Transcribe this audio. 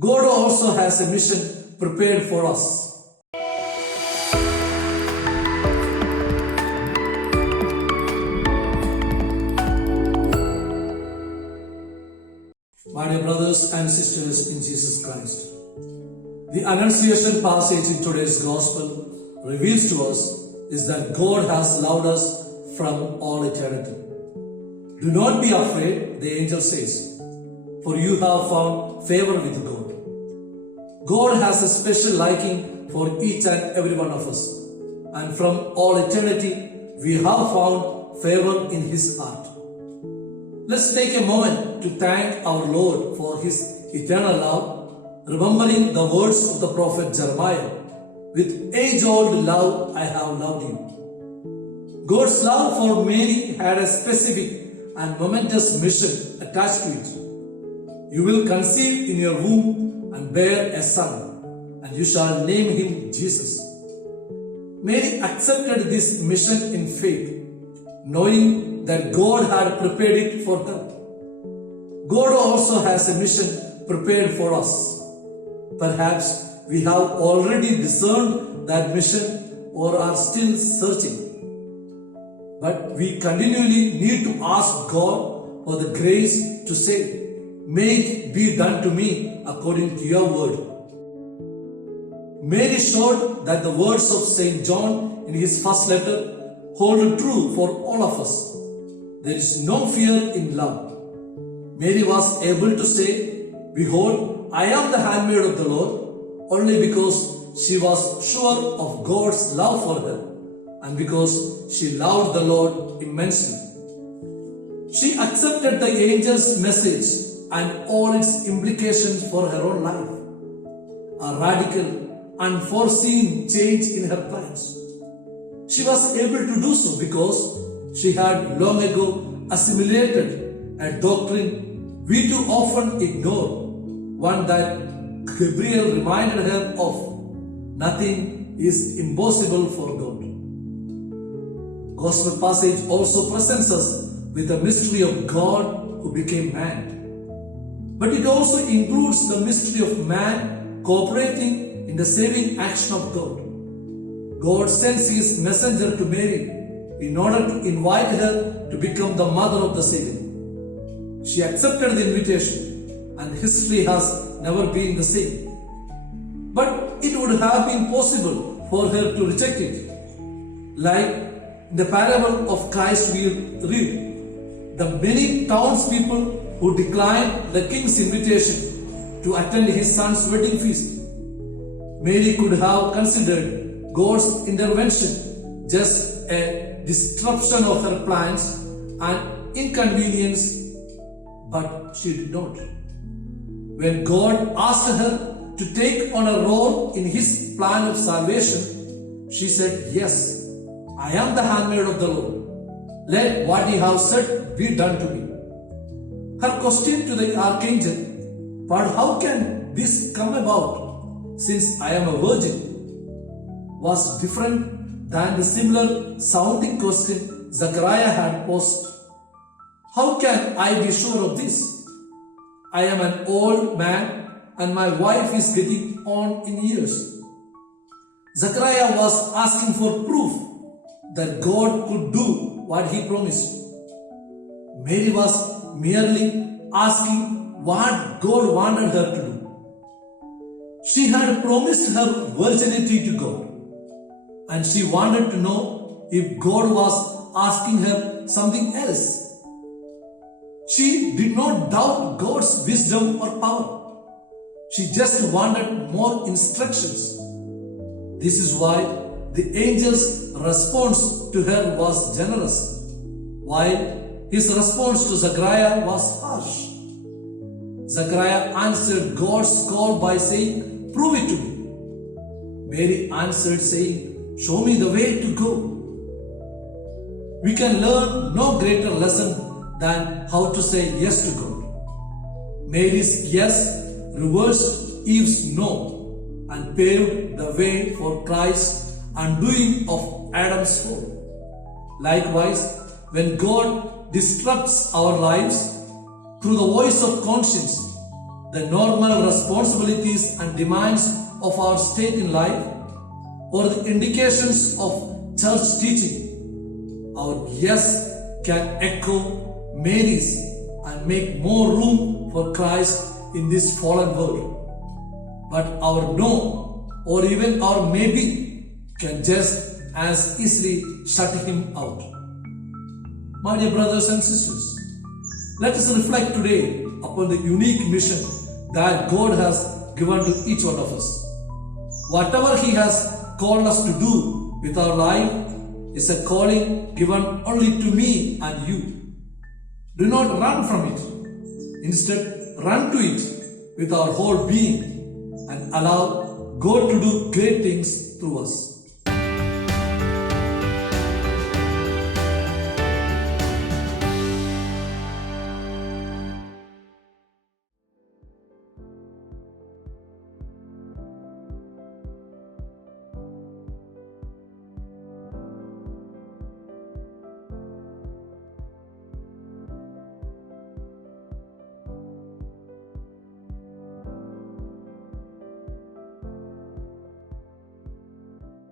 God also has a mission prepared for us. My dear brothers and sisters in Jesus Christ, the Annunciation passage in today's Gospel reveals to us is that God has loved us from all eternity. Do not be afraid, the angel says, for you have found favor with God. God has a special liking for each and every one of us, and from all eternity we have found favor in His heart. Let's take a moment to thank our Lord for His eternal love, remembering the words of the prophet Jeremiah, with age-old love I have loved you. God's love for Mary had a specific and momentous mission attached to it. You will conceive in your womb and bear a son, and you shall name him Jesus. Mary accepted this mission in faith, knowing that God had prepared it for her. God also has a mission prepared for us. Perhaps we have already discerned that mission or are still searching. But we continually need to ask God for the grace to say, "May it be done to me according to your word." Mary showed that the words of St. John in his first letter hold true for all of us. There is no fear in love. Mary was able to say, "Behold, I am the handmaid of the Lord," only because she was sure of God's love for her and because she loved the Lord immensely. She accepted the angel's message and all its implications for her own life. A radical, unforeseen change in her plans. She was able to do so because she had long ago assimilated a doctrine we too often ignore, one that Gabriel reminded her of: nothing is impossible for God. Gospel passage also presents us with the mystery of God who became man. But it also includes the mystery of man cooperating in the saving action of God. God sends His messenger to Mary in order to invite her to become the mother of the Savior. She accepted the invitation, and history has never been the same. But it would have been possible for her to reject it. Like in the parable of Christ we read, the many townspeople who declined the king's invitation to attend his son's wedding feast. Mary could have considered God's intervention just a disruption of her plans and inconvenience, but she did not. When God asked her to take on a role in His plan of salvation, she said, "Yes, I am the handmaid of the Lord. Let what you have said be done to me." Her question to the archangel, "But how can this come about, since I am a virgin?" was different than the similar sounding question Zechariah had posed. "How can I be sure of this? I am an old man and my wife is getting on in years." Zechariah was asking for proof that God could do what He promised. Mary was merely asking what God wanted her to do. She had promised her virginity to God, and she wanted to know if God was asking her something else. She did not doubt God's wisdom or power. She just wanted more instructions. This is why the angel's response to her was generous, while his response to Zechariah was harsh. Zechariah answered God's call by saying, "Prove it to me." Mary answered saying, "Show me the way to go." We can learn no greater lesson than how to say yes to God. Mary's yes reversed Eve's no and paved the way for Christ's undoing of Adam's fall. Likewise, when God disrupts our lives through the voice of conscience, the normal responsibilities and demands of our state in life, or the indications of church teaching, our yes can echo Mary's and make more room for Christ in this fallen world. But our no or even our maybe can just as easily shut him out. My dear brothers and sisters, let us reflect today upon the unique mission that God has given to each one of us. Whatever He has called us to do with our life is a calling given only to me and you. Do not run from it. Instead, run to it with our whole being and allow God to do great things through us.